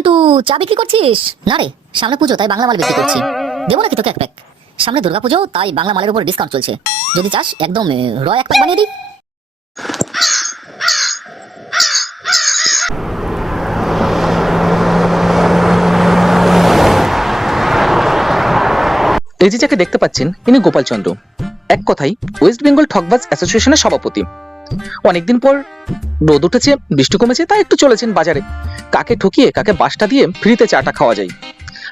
নান্টু, চা বিক্রি করছিস? না রে, সামনে পুজো তাই বাংলা মাল বিক্রি করছি। দেবো নাকি তোকে এক প্যাক? সামনে দুর্গা পুজো তাই বাংলা মালের উপর ডিসকাউন্ট চলছে। যদি চাস একদম এক প্যাক বানিয়ে দিই। এই যে যাকে দেখতে পাচ্ছেন ইনি গোপাল চন্দ্র, এক কথাই ওয়েস্ট বেঙ্গল ঠকবাজ অ্যাসোসিয়েশনের সভাপতি। অনেকদিন পর রোদ উঠেছে, বৃষ্টি কমেছে, তাই একটু চলেছেন বাজারে। কাকে ঠকিয়ে কাকে বাসটা দিয়ে ফ্রিতে চাটা খাওয়া যায়।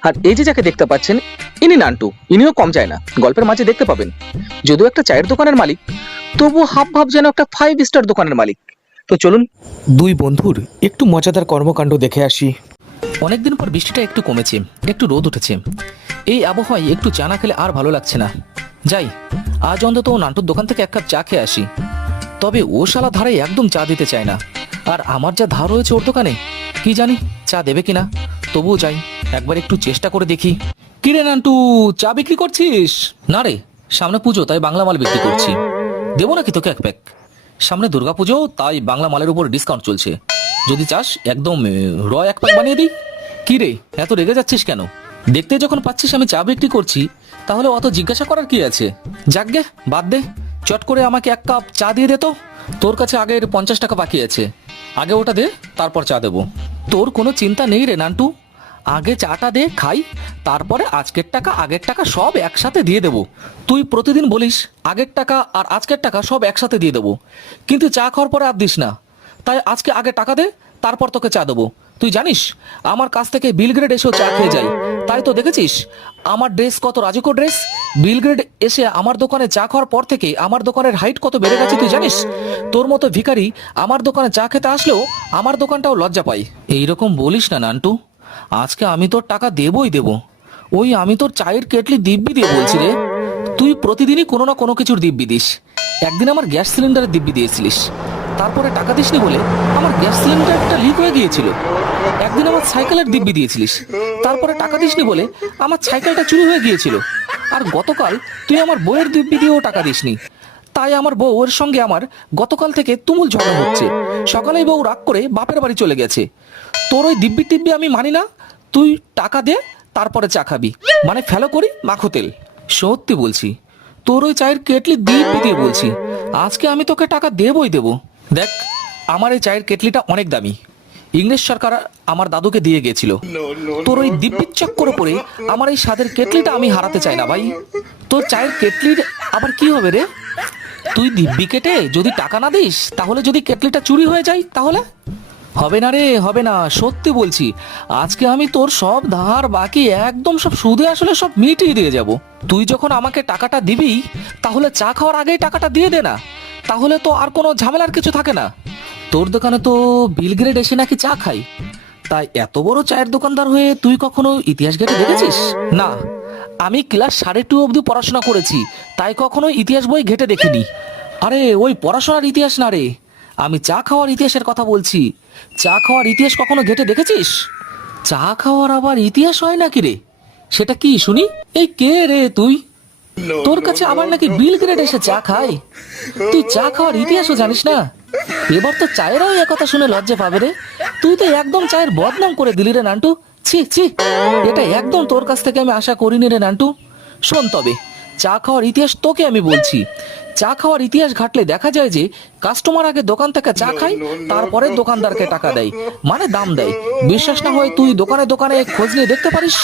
আর এই যে যাকে দেখতে পাচ্ছেন ইনি নান্টু, ইনিও কম যায় না। গল্পের মাঝে দেখতে পাবেন যদিও একটা চায়ের দোকানের মালিক, তবু হাব ভাব যেন একটা 5 স্টার দোকানের মালিক। তো চলুন দুই বন্ধুর একটু মজাদার কর্মকাণ্ড দেখে আসি। অনেকদিন পর বৃষ্টিটা একটু কমেছে, একটু রোদ উঠেছে। এই আবহাওয়ায় একটু চা না খেলে আর ভালো লাগছে না। যাই, আজ অন্তত ও নান্টুর দোকান থেকে এক কাপ চা খেয়ে আসি। তবে ও শালা ধারে একদম চা দিতে চায় না। আর আমার যা ধার রয়েছে ওর দোকানে, কি জানি চা দেবে কিনা। তবুও যাই, একবার একটু চেষ্টা করে দেখি। কিরে নান্টু, চা বিক্রি করছিস? না রে, সামনে পুজো তাই বাংলা মাল বিক্রি করছি। দেবো নাকি তোকে এক প্যাক? সামনে দুর্গা পুজো তাই বাংলা মালের উপর ডিসকাউন্ট চলছে। যদি চাস একদম এক প্যাক বানিয়ে দিই। কি রে, এত রেগে যাচ্ছিস কেন? দেখতে যখন পাচ্ছিস আমি চা বিক্রি করছি, তাহলে অত জিজ্ঞাসা করার কি আছে? যাকগে, বাদ দে। চট করে আমাকে এক কাপ চা দিয়ে দে তো। তোর কাছে আগের 50 টাকা বাকি আছে, আগে ওটা দে, তারপর চা দেবো। তোর কোনো চিন্তা নেই রে নান্টু, আগে চাটা দে খাই, তারপরে আজকের টাকা আগের টাকা সব একসাথে দিয়ে দেবো। তুই প্রতিদিন বলিস আগের টাকা আর আজকের টাকা সব একসাথে দিয়ে দেবো, কিন্তু চা খাওয়ার পরে আর দিস না। তাই আজকে আগে টাকা দে, তারপর তোকে চা দেবো। তুই জানিস আমার কাছ থেকে বিল গ্রেড এসেও চা খেয়ে যাই। তাই তো দেখেছিস আমার ড্রেস কত রাজকো ড্রেস। বিল গ্রেড এসে আমার দোকানে চা খাওয়ার পর থেকে আমার দোকানের হাইট কত বেড়ে গেছে তুই জানিস? তোর মতো ভিখারি আমার দোকানে চা খেতে আসলেও আমার দোকানটাও লজ্জা পাই। এইরকম বলিস না নান্টু, আজকে আমি তোর টাকা দেবই দেবো। ওই আমি তোর চায়ের কেটলি দিব্যি দিয়ে বলছি রে। তুই প্রতিদিনই কোনো না কোনো কিছুর দিব্যি দিস। একদিন আমার গ্যাস সিলিন্ডারের দিব্যি দিয়েছিলিস, তারপরে টাকা দিসনি বলে আমার গ্যাস সিলিন্ডারটা লিক হয়ে গিয়েছিল। একদিন আমার সাইকেলের দিব্যি দিয়েছিলিস, তারপরে টাকা দিসনি বলে আমার সাইকেলটা চুরি হয়ে গিয়েছিল। আর গতকাল তুই আমার বউয়ের দিব্যি দিয়েও টাকা দিসনি, তাই আমার বউয়ের সঙ্গে আমার গতকাল থেকে তুমুল ঝগড়া হচ্ছে। সকালেই বউ রাগ করে বাপের বাড়ি চলে গেছে। তোর ওই দিব্যি টিব্বি আমি মানি না। তুই টাকা দে, তারপরে চা খাবি, মানে ফেলো করি মাখো তেল। সত্যি বলছি, তোর ওই চায়ের কেটলি দিব্যি দিয়ে বলছি, আজকে আমি তোকে টাকা দেবই দেবো। দেখ, আমার এই চায়ের কেটলিটা অনেক দামি, ইংরেজ সরকার আমার দাদুকে দিয়ে গিয়েছিল। তোর ওই দিব্যির চক্কর করে আমার এই স্বাদের কেটলিটা আমি হারাতে চাই না ভাই। তোর চায়ের কেটলির আবার কি হবে রে? তুই দিব্যি কেটে যদি টাকা না দিস, তাহলে যদি কেটলিটা চুরি হয়ে যায় তাহলে? হবে না রে, হবে না, সত্যি বলছি। আজকে আমি তোর সব ধার বাকি একদম সব সুদে আসলে সব মিটিয়ে দিয়ে যাব। তুই যখন আমাকে টাকাটা দিবি, তাহলে চা খাওয়ার আগেই টাকাটা দিয়ে দে না, তাহলে তো আর কোনো ঝামেলার কিছু থাকে না। তোর দোকানে তো বিল গ্রেড এসে নাকি চা খাই, তাই এত বড় চায়ের দোকানদার হয়ে তুই কখনো ইতিহাস ঘেটে দেখেছিস? না, আমি ক্লাস 2.5 অবধি পড়াশোনা করেছি, তাই কখনো ইতিহাস বই ঘেটে দেখিনি। আরে ওই পড়াশোনার ইতিহাস না রে, আমি চা খাওয়ার ইতিহাসের কথা বলছি। চা খাওয়ার ইতিহাস কখনো ঘেটে দেখেছিস? চা খাওয়ার আবার ইতিহাস হয় নাকি রে? সেটা কি শুনি? এই কে রে তুই? তোর কাছে আবার নাকি বিল গ্রেড এসে চা খায়? তুই চা খাওয়ার ইতিহাসও জানিস না? এবার তো চায়েরাও একথা শুনে লজ্জা পাবে রে। তুই তো একদম চায়ের বদনাম করে দিলি রে নান্টু। ছি ছি, এটা একদম তোর কাছ থেকে আমি আশা করিনি রে নান্টু। শোন তবে, চা খাওয়ার ইতিহাস তোকে আমি বলছি। চা খাওয়ার ইতিহাস ঘাটলে দেখা যায় যে কাস্টমার আগে দোকান থেকে চা খায়, তারপরে দোকানদারকে টাকা দেয়, মানে দাম দেয়। বিশ্বাস না হয় তুই দোকানে দোকানে খোঁজ নিয়ে দেখতে পারিস।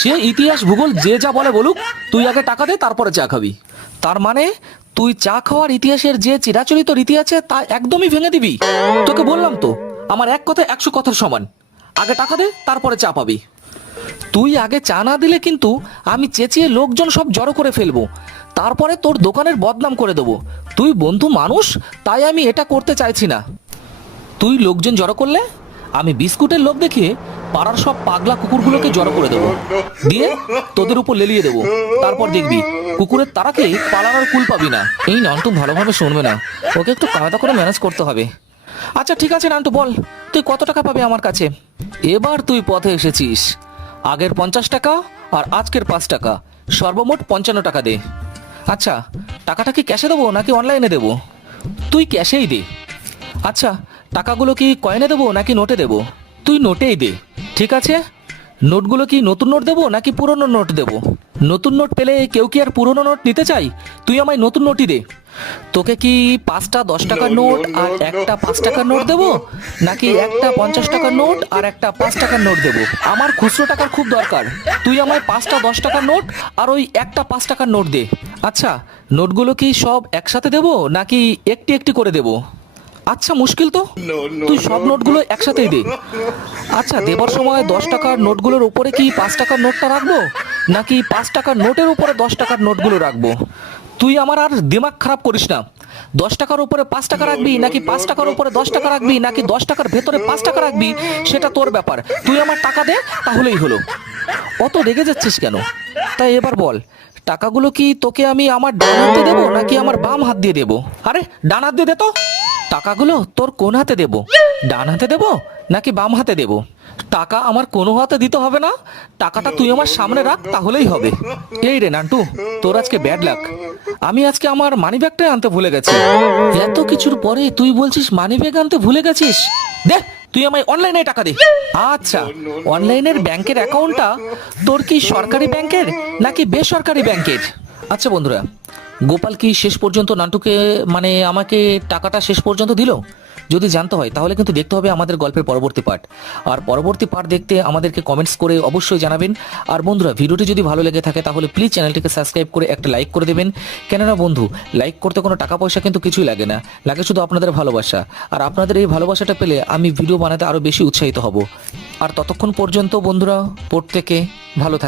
সে ইতিহাস ভূগোল যে যা বলে বলুক, তুই আগে টাকা দে, তারপরে চা খাবি। তার মানে তুই চা খাওয়ার ইতিহাসের যে চিরাচরিত রীতি আছে তা একদমই ভেঙে দিবি? তোকে বললাম তো, আমার এক কথা 100 কথার সমান। আগে টাকা দে, তারপরে চা পাবি। তুই আগে চা না দিলে কিন্তু আমি চেঁচিয়ে লোকজন সব জড়ো করে ফেলবো, তারপরে তোর দোকানের বদনাম করে দেবো। তুই বন্ধু মানুষ, তাই আমি এটা করতে চাইছি না। তুই লোকজন জড়ো করলে আমি বিস্কুটের লোভ দেখিয়ে পাড়ার সব পাগলা কুকুরগুলোকে জড়ো করে দেবো, দিয়ে তোদের উপর লেলিয়ে দেবো। তারপর দেখবি কুকুরের তারাকে পালানোর কুল পাবি না। এই নান্টু ভালোভাবে শুনবে না, ওকে একটু কায়দা করে ম্যানেজ করতে হবে। আচ্ছা ঠিক আছে নান্টু, বল তুই কত টাকা পাবি আমার কাছে? এবার তুই পথে এসেছিস। আগের 50 টাকা আর আজকের 5 টাকা, সর্বমোট 55 টাকা দে। আচ্ছা, টাকাটা কি ক্যাশে দেবো নাকি অনলাইনে দেবো? তুই ক্যাশেই দে। আচ্ছা, টাকাগুলো কি কয়েনে দেবো নাকি নোটে দেবো? তুই নোটেই দে। ঠিক আছে, নোটগুলো কি নতুন নোট দেবো নাকি পুরনো নোট দেবো? নতুন নোট পেলে কেউ কি আর পুরনো নোট নিতে চাই? তুই আমায় নতুন নোটই দে। তোকে কি 5টা 10 টাকার নোট আর একটা 5 টাকার নোট দেবো, নাকি একটা 50 টাকার নোট আর একটা 5 টাকার নোট দেবো? আমার খুচরো টাকার খুব দরকার। তুই আমায় 5টা 10 টাকার নোট আর ওই একটা 5 টাকার নোট দে। আচ্ছা, নোটগুলো কি সব একসাথে দেবো নাকি একটি একটি করে দেবো? আচ্ছা, মুশকিল তো, তুই সব নোটগুলো একসাথেই দে। আচ্ছা, দেবার সময় 10 টাকার নোটগুলোর উপরে কি 5 টাকার নোটটা রাখবো, নাকি 5 টাকার নোটের উপরে 10 টাকার নোটগুলো রাখবো? তুই আমার আর দিমাগ খারাপ করিস না। 10 টাকার উপরে 5 টাকা রাখবি, নাকি 5 টাকার উপরে 10 টাকা রাখবি, নাকি 10 টাকার ভেতরে 5 টাকা রাখবি, সেটা তোর ব্যাপার। তুই আমার টাকা দে, তাহলেই হলো। অত রেগে যাচ্ছিস কেন? তাই এবার বল, টাকাগুলো কি তোকে আমি আমার ডান হাতে দেবো নাকি আমার বাম হাত দিয়ে দেবো? আরে, ডান হাত দিয়ে দে তো। টাকাগুলো তোর কোন হাতে দেব? ডান হাতে দেব নাকি বাম হাতে দেব? টাকা আমার কোনো হাতে দিতে হবে না, টাকাটা তুই আমার সামনে রাখ, তাহলেই হবে। এই রে নান্টু, তোর আজকে ব্যাড লাক। আমি আজকে আমার মানি ব্যাগটাই আনতে ভুলে গেছি। এত কিছুর পরে তুই বলছিস মানি ব্যাগ আনতে ভুলে গেছিস? দে, তুই আমায় অনলাইনে টাকা দে। আচ্ছা, অনলাইনের ব্যাংকের অ্যাকাউন্টটা তোর কি সরকারি ব্যাংকের নাকি বেসরকারি ব্যাংকের? আচ্ছা বন্ধুরা, গোপাল কি শেষ পর্যন্ত নান্টুকে মানে আমাকে টাকাটা শেষ পর্যন্ত দিল? যদি জানতে হয় তাহলে কিন্তু দেখতে হবে আমাদের গল্পের পরবর্তী পার্ট। আর পরবর্তী পার্ট দেখতে আমাদেরকে কমেন্টস করে অবশ্যই জানাবেন। আর বন্ধুরা, ভিডিওটি যদি ভালো লেগে থাকে তাহলে প্লিজ চ্যানেলটিকে সাবস্ক্রাইব করে একটা লাইক করে দেবেন। কেননা বন্ধু, লাইক করতে কোনো টাকা পয়সা কিন্তু কিছুই লাগে না, লাগে শুধু আপনাদের ভালোবাসা। আর আপনাদের এই ভালোবাসাটা পেলে আমি ভিডিও বানাতে আরও বেশি উৎসাহিত হব। আর ততক্ষণ পর্যন্ত বন্ধুরা, প্রত্যেকে ভালো থাকবেন।